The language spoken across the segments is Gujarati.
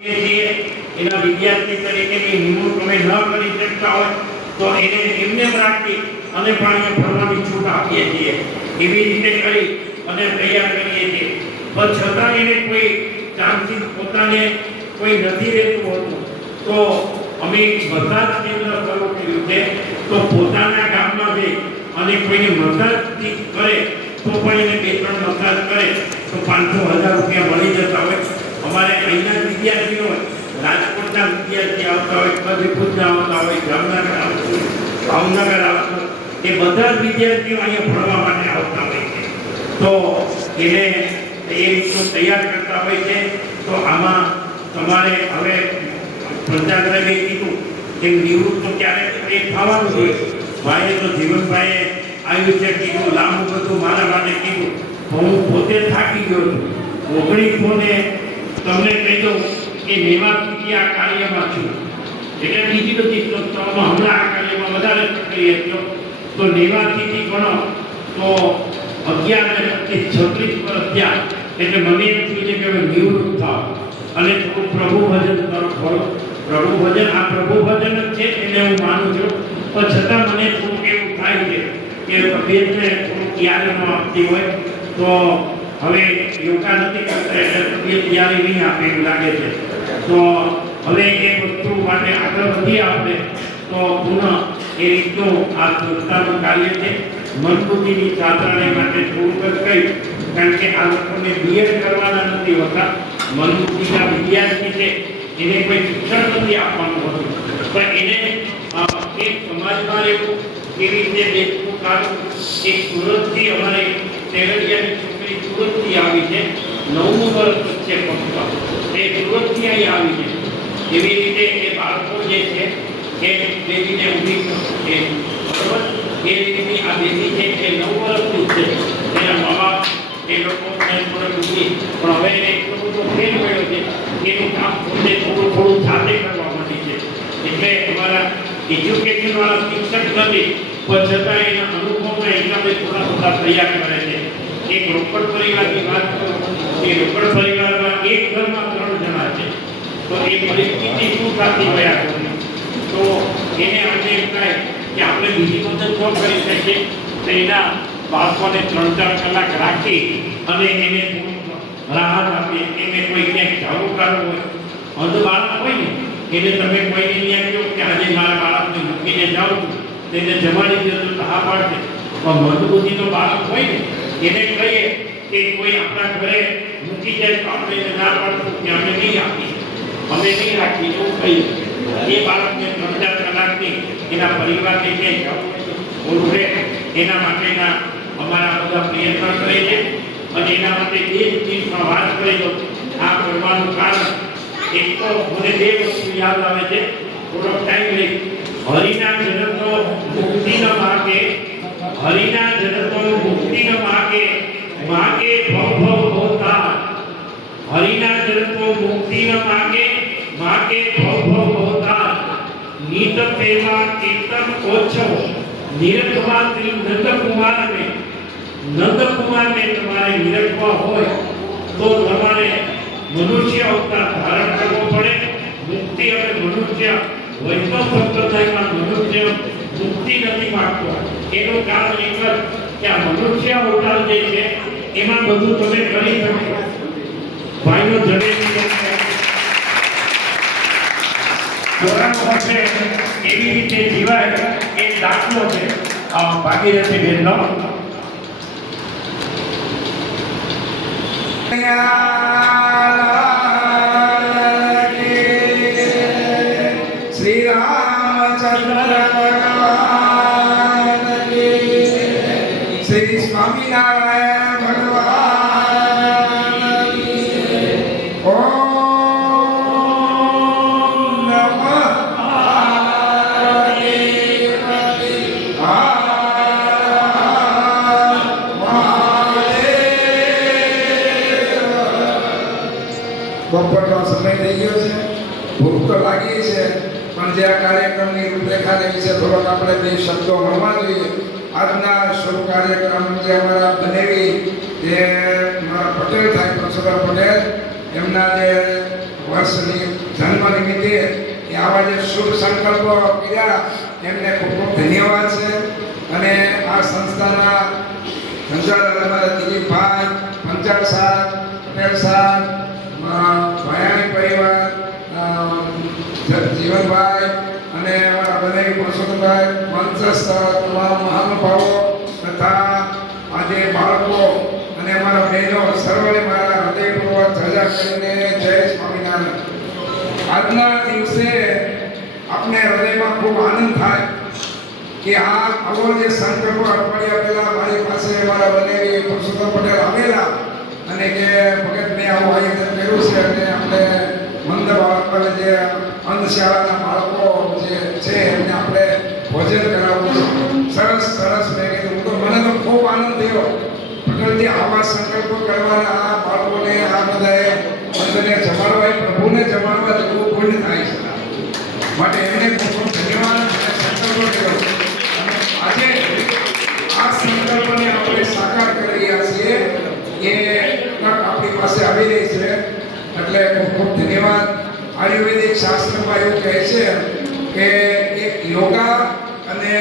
એના વિદ્યાર્થી તરીકેની નિમણૂક અમે ન કરી શકતા હોય તો એને એમને રાખી અને પણ અહીંયા ભણવાની છૂટ આપીએ છીએ. એવી રીતે કરી અને તૈયાર કરીએ છીએ. પણ છતાં એને કોઈ ચાન્સીસ પોતાને કોઈ નથી રહેતું હોતું તો અમે બધા જ કેન્દ્ર શરૂ કર્યું છે. તો પોતાના ગામમાં જઈ અને કોઈને મદદ કરે તો પણ એને 2-3 મદદ કરે તો 500-1000 રૂપિયા મળી જતા હોય. અમારે અહીંના વિદ્યાર્થીઓ રાજકોટના વિદ્યાર્થી આવતા હોય, મધ્યભૂતના આવતા હોય, જામનગર આવતા હોય, ભાવનગર આવતા હોય, એ બધા જ વિદ્યાર્થીઓ અહીંયા ભણવા માટે આવતા હોય છે. તો એને એ રીતનું તૈયાર કરતા હોય છે. તો આમાં તમારે હવે પ્રજાગ્રહે કીધું કે નિવૃત્ત ક્યારે એ થવાનું હોય. ભાઈએ તો જીવનભાઈએ આવ્યું છે કીધું, લાંબુ બધું મારા માટે કીધું. હું પોતે થાકી ગયો છું. 19 તમને કહી દઉં કે 89 આ કાર્યમાં છું. એટલે બીજી બધી સંસ્થાઓમાં હમણાં આ કાર્યમાં વધારે સક્રિય થયો. તો 89 ગણો તો 11 ને 36 વર્ષ થયા. એટલે મને એમ થયું છે કે હવે નિવૃત્ત થાવ અને થોડું પ્રભુ ભજન કરો. પ્રભુ ભજન આ પ્રભુ ભજન જ છે એને હું માનું છું. પણ છતાં મને થોડુંક એવું થાય છે કે તબિયતને થોડુંક યાદ ન આપતી હોય તો હવે યોગા નથી કરતા એટલે તબિયત યાદ નહીં આપે એવું લાગે છે. તો હવે એ વસ્તુ માટે આગળ વધી આપણે તો પુનઃ એ રીતનું આ સંસ્થાનું કાર્ય છે. મનબુદ્ધિની છાત્રાલય માટે થોડુંક જ કહ્યું કારણ કે આ લોકોને બીએડ કરવાના નથી હોતા. મનબુદ્ધિના વિદ્યાર્થી છે એને કોઈ શિક્ષણ નથી આપવાનું હોતું પણ એને એક સમાજમાં રહેવું કેવી રીતે દેશનું કાઢવું. એક સુરતથી અમારે તેરડિયાની છોકરી સુરતથી આવી છે. 9મું વર્ષ છે ફક્ત એ સુરતથી અહીં આવી છે. એવી રીતે એ બાળકો જે છે એ બેબીને ઊભી છે બરોબર. એ રીતે આ બેબી છે એ 9 વર્ષની છે. એના મા બાપ એ લોકો થોડું ઊભી પણ હવે એને એટલો બધો ફેર મળ્યો છે એનું કામ પોતે થોડું જાતે કરવા માંડી છે. એટલે અમારા એજ્યુકેશન વાળા શિક્ષક નથી પણ છતાં એના અનુભવના હિસાબે થોડા તૈયાર કરે છે. એક રોકડ પરિવારની વાત કરું એ રોકડ પરિવારમાં એક ઘરમાં 3 જણા છે. તો એ પરિસ્થિતિ શું થતી હોય તો એને આજે એમ થાય કે આપણે બીજી મદદ ન કરી શકીએ તો એના બાળકોને 3-4 કલાક રાખી અને એને રાહત આપીએ. એને કોઈ ક્યાંક જાવું કરવું હોય અંધ બાળક હોય ને એને તમે કોઈને ત્યાં કહો કે આજે મારા બાળકને મૂકીને જાઉં છું તેને જવાની જરૂર હા પાડશે. પણ મધબુદ્ધિનો બાળક હોય ને એને કહીએ કે કોઈ આપણા ઘરે મૂકી જાય તો આપણે એને ના પાડશું કે અમે નહીં આપીએ, અમે નહીં રાખીએ એવું કહીએ. એ બાળકને 3-4 કલાકની એના પરિવારને ક્યાંય જવું રહે એના માટેના અમારા બધા પ્રયત્નો કરે છે. અને એના માટે એ જ ચીજમાં વાત કરી દો. આ કરવાનું કારણ એક તો મને 2 વસ્તુ યાદ આવે છે. થોડોક ટાઈમ લઈ હરિના જનતો મુક્તિ ન માગે, હરિના જનતો મુક્તિ ન માગે, માગે ભવ ભવ હોતા. હરિના જનતો મુક્તિ ન માગે, માગે ભવ ભવ હોતા. નીત સેવા કીર્તન ઓછો નિરખવા શ્રી નંદકુમારને તમારે નિરખવા હોય તો તમારે મનુષ્ય અવતાર ધારણ કરવો પડે. મુક્તિ અને મનુષ્ય વૈષ્ણવ સંપ્રદાયમાં મનુષ્ય મુક્તિ નથી માંગતો. એનું કારણ એક જ કે આ મનુષ્ય અવતાર જે છે એમાં બધું તમે કરી શકો. ભાઈનો જડેલી એવી રીતે જીવાય એ દાખલો છે ભાગીરથી બેનનો. श्री रामचंद्र भगवान की, श्री स्वामीनारायण भगवान की। ओम नमः બપોરનો સમય થઈ ગયો છે. ભૂખ તો લાગી છે પણ જે આ કાર્યક્રમની રૂપરેખાને વિશે થોડોક આપણે 2 શબ્દો મળવા જોઈએ. આજના શુભ કાર્યક્રમ જે અમારા બનેવી જે મારા પટેલ થાય પરસોત્તમ પટેલ એમના જે વર્ષની જન્મ નિમિત્તે એ આવા જે શુભ સંકલ્પો કર્યા એમને ખૂબ ખૂબ ધન્યવાદ છે. અને આ સંસ્થાના સંચાલક અમારા દિલીપભાઈ, પંચાલ સાહેબ, પટેલ સાહેબ, ભાયાણી પરિવાર, જીવનભાઈ અને અમારા બનેવી પુરુષોત્તમભાઈ, મંચસ્થ તમામ મહાનુભાવો તથા આજે બાળકો અને અમારા બહેનો સર્વને મારા હૃદયપૂર્વક ધજા કરીને જય સ્વામિનારાયણ. આજના દિવસે આપણે હૃદયમાં ખૂબ આનંદ થાય કે આવો જે સંકલ્પ અઠવાડિયા પહેલા મારી પાસે મારા બનેવી પુરુષોત્તમ પટેલ આવેલા અને કે ભગત મેં આવું આયોજન કર્યું છે અને આપણે મંદ બાળકો જે અંધશાળાના બાળકો જે છે એમને આપણે ભોજન કરાવવું છે. સરસ સરસ મેં કીધું. તો મને તો ખૂબ આનંદ થયો પટેલજી આવા સંકલ્પો કરવાના. આ બાળકોને આ બધાએ બધાને જમાડવા, પ્રભુને જમાડવા જેવું પુણ્ય થાય છે. માટે એમને ખૂબ ખૂબ ધન્યવાદ અને સંકલ્પો કર્યો. આજે આ સંકલ્પને આપણે સાકાર કરી રહ્યા છીએ એ આપણી પાસે આવી રહી છે એટલે ખૂબ ખૂબ ધન્યવાદ. આયુર્વેદિક શાસ્ત્રમાં એવું કહે છે કે એક યોગા અને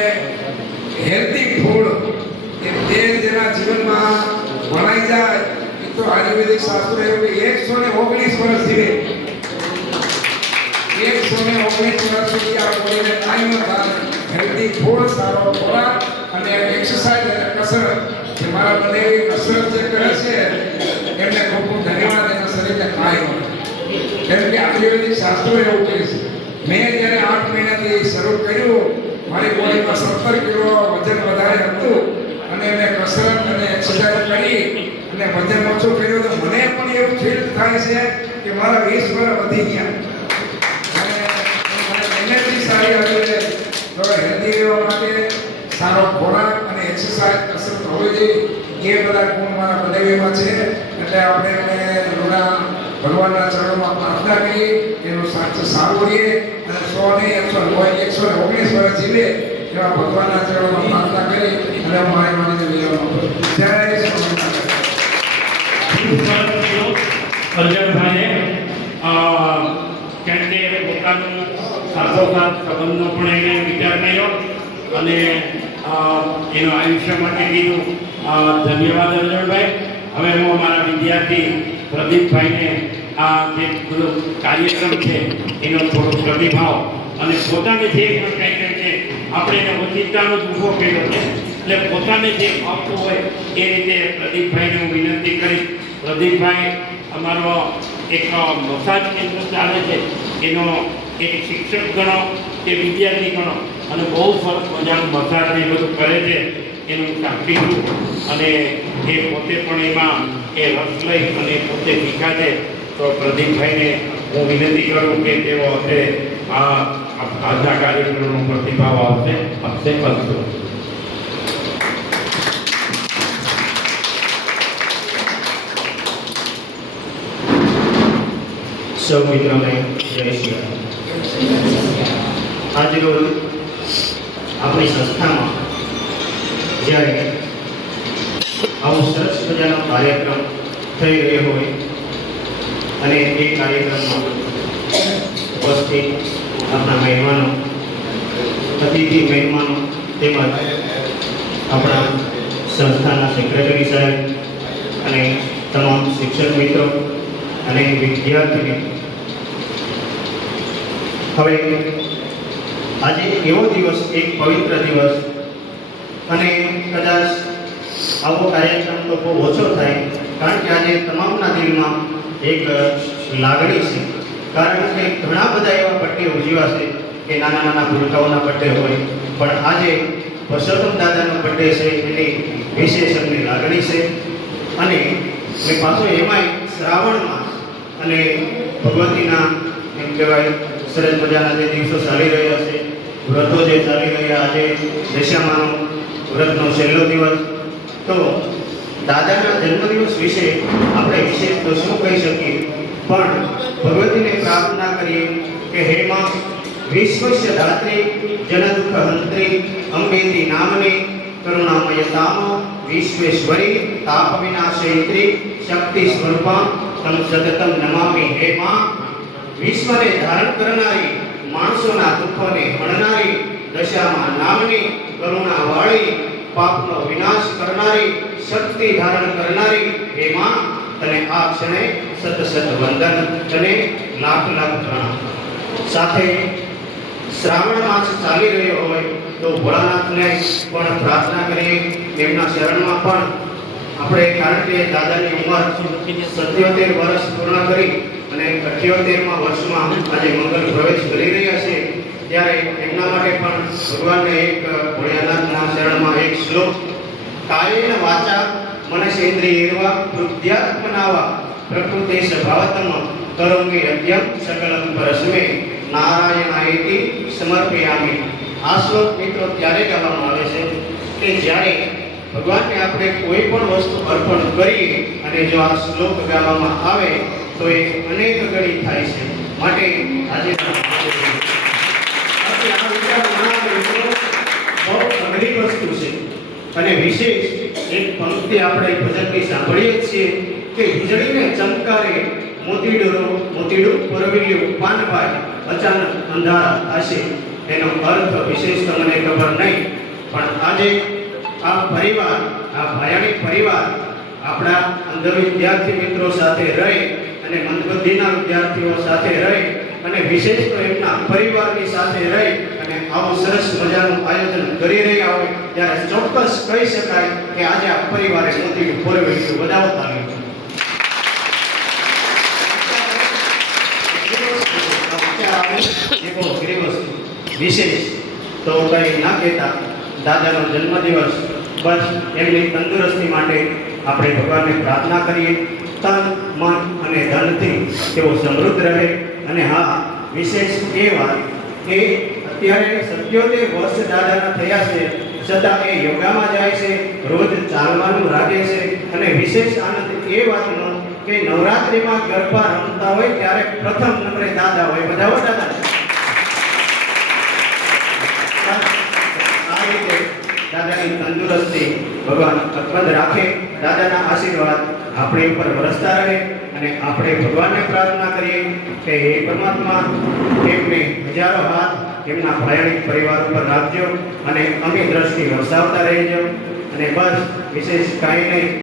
હેલ્ધી ફૂડ એ બે જેના જીવનમાં ભણાઈ જાય એ તો આયુર્વેદિક શાસ્ત્ર એવું કે 119 વર્ષ જીવે. 119 વર્ષ સુધી આ બોડીને કાંઈ ન થાય. હેલ્ધી ફૂડ, સારો ખોરાક અને એક્સરસાઇઝ અને કસરત. જે મારા મને એવી કસરત જે કરે છે એમને ખૂબ ખૂબ ધન્યવાદ. એના શરીરને કાંઈ ન કેમ કે આયુર્વેદિક શાસ્ત્રો એવું કહે છે. મેં જ્યારે 8 મહિનાથી શરૂ કર્યું મારી બોડીમાં 17 કિલો વજન વધારે હતું અને મેં કસરત અને એક્સરસાઇઝ કરી અને વજન ઓછું કર્યું તો મને પણ એવું ફીલ થાય છે કે મારા 20 વર્ષ વધી ગયા અને એનર્જી સારી આવી છે. તો હેલ્ધી રહેવા માટે સારો ખોરાક અને એક્સરસાઇઝ કસરત હોવી જોઈએ એ બધા ગુણ મારા બનેવીમાં છે. એટલે આપણે ભગવાનના ચરણોમાં પ્રાર્થના કરીએ એનું સાચું સારું રહીએ અને 119 વર્ષ જીવે એવા ભગવાનના ચરણોમાં પ્રાર્થના કરી અને મારી માનીને વિરામ આપું. જય સ્વામિનારાયણ. અર્જનભાઈને કેમ કે પોતાનું સાથોસાથ સંબંધનો પણ એને વિચાર કર્યો અને એનો આયુષ્ય માટે કીધું. ધન્યવાદ અર્જનભાઈ. હવે હું અમારા વિદ્યાર્થી પ્રદીપભાઈને આ જે કાર્યક્રમ છે એનો થોડો પ્રતિભાવ અને પોતાને જે પણ કંઈ છે આપણે એને ઓચિતાનો જ ઊભો કર્યો છે એટલે પોતાને જે આવતું હોય એ રીતે પ્રદીપભાઈને હું વિનંતી કરીશ. પ્રદીપભાઈ અમારો એક મસાજ કેન્દ્ર ચાલે છે એનો એક શિક્ષક ગણો કે વિદ્યાર્થી ગણો અને બહુ સરસ મજાનું મસાજ એ બધું કરે છે એનું સાંભળી અને એ પોતે પણ એમાં એ રસ લઈ અને પોતે શીખા છે. તો પ્રદીપભાઈને હું વિનંતી કરું કે તેઓ અત્યારે આજના કાર્યક્રમનો પ્રતિભાવ આપશે. સૌ મિત્રોને જય શ્રી રામ. આજરોજ આપણી સંસ્થામાં જ્યારે આવો સરસ મજાનો કાર્યક્રમ થઈ રહ્યો હોય અને એ કાર્યક્રમમાં ઉપસ્થિત આપણા મહેમાનો, અતિથિ મહેમાનો તેમજ આપણા સંસ્થાના સેક્રેટરી સાહેબ અને તમામ શિક્ષક મિત્રો અને વિદ્યાર્થી મિત્રો, હવે આજે એવો દિવસ, એક પવિત્ર દિવસ અને કદાચ આવો કાર્યક્રમ તો બહુ ઓછો થાય કારણ કે આજે તમામના દિલમાં એક લાગણી છે. કારણ કે ઘણા બધા એવા બર્થડે ઉજવ્યા છે કે નાના નાના ભૂલકાઓના બર્થડે હોય, પણ આજે પરસોત્તમ દાદાનો બર્થડે છે એની વિશેષ એમની લાગણી છે. અને મેં પાછો એમાંય શ્રાવણ માસ અને ભગવતીના એમ કહેવાય સરસ મજાના જે દિવસો ચાલી રહ્યા છે, વ્રતો જે ચાલી રહ્યા, આજે દશામાનો વ્રતનો છેલ્લો દિવસ, તો દાદાના જન્મદિવસ વિશે આપણે વિશેષ તો શું કહી શકીએ, પણ ભગવતીને પ્રાર્થના કરીએ કે હે માં વિશ્વસ્ય ધાત્રી જન દુઃખ હંત્રી અંબેતી નામની કરુણામયતામ વિશ્વેશ્વરી તાપ વિનાશયત્રી શક્તિ સ્વરૂપા તમ સતતમ નમામિ. હે માં વિશ્વને ધારણ કરનારી, માણસોના દુઃખોને હણનારી, દશામાં નામની, કરુણાવાળી, પાપનો વિનાશ કરનારી, શક્તિ ધારણ કરનારી, હે માં તને આ ક્ષણે સત સત વંદન, તને લાખ લાખ પ્રણામ. સાથે શ્રાવણ માસ ચાલી રહ્યો હોય તો ભોળાનાથને પણ પ્રાર્થના કરીએ, એમના શરણમાં પણ આપણે, કારણ કે દાદાની ઉંમર 77 વર્ષ પૂર્ણ કરી અને 78મા વર્ષમાં આજે મંગલ પ્રવેશ કરી રહ્યા છે, ત્યારે એમના માટે પણ ભગવાનને એક ભોળાનાથના શરણમાં એક શ્લોક: કાયેન વાચા મનસેન્દ્રિયૈર્વા બુદ્ધ્યાત્મના પ્રકૃતે સ્વભાવતમ કરોમિ યજ્ઞં સકલં પરસ્મે નારાયણાયેતિ સમર્પયામિ. આ શ્લોક મિત્રો ત્યારે ગાવામાં આવે છે કે જ્યારે ભગવાનને આપણે કોઈ પણ વસ્તુ અર્પણ કરીએ અને જો આ શ્લોક ગાવામાં આવે તો એ અનેક ગણી થાય છે. માટે આજે બહુ અઘરી વસ્તુ છે. અને વિશેષ એક પંક્તિ આપણે ભજનની સાંભળીએ છીએ કે વીજળીને ચમકારે મોતીડું પરવિલ્યું પાનભાઈ, અચાનક અંધારા થશે. એનો અર્થ વિશેષ તમને ખબર નહીં, પણ આજે આ પરિવાર, આ ભાયાણી પરિવાર આપણા અંદર વિદ્યાર્થી મિત્રો સાથે રહી અને મંદબુદ્ધિના વિદ્યાર્થીઓ સાથે રહી અને વિશેષ તો એમના પરિવારની સાથે રહી અને આવું સરસ મજાનું આયોજન કરી રહ્યા હોય ત્યારે ચોક્કસ કહી શકાય કે આજે આ પરિવારે મોતીડું પરવિલ્યું વધાવતા આવ્યું. વિશેષ તો કંઈ ના કહેતા, દાદાનો જન્મદિવસ, બસ એમની તંદુરસ્તી માટે આપણે ભગવાનને પ્રાર્થના કરીએ, તન મન અને ધનથી તેઓ સમૃદ્ધ રહે. અને હા, વિશેષ એ વાત કે અત્યારે 77 વર્ષ દાદાના થયા છે, છતાં એ યોગામાં જાય છે, રોજ ચાલવાનું રાખે છે. અને વિશેષ આનંદ એ વાતનો કે નવરાત્રિમાં ગરબા રમતા હોય ત્યારે પ્રથમ નંબરે દાદા હોય. બધા હોય દાદા. આ રીતે દાદાની તંદુરસ્તી ભગવાન અકબંધ રાખે, દાદાના આશીર્વાદ આપણી ઉપર વરસતા રહે. અને આપણે ભગવાનને પ્રાર્થના કરીએ કે હે પરમાત્મા, એમને હજારો હાથ એમના ભાયાણી પરિવાર ઉપર રાખજો અને અમી દ્રષ્ટિ વરસાવતા રહેજો. અને બસ વિશેષ કાંઈ નહીં.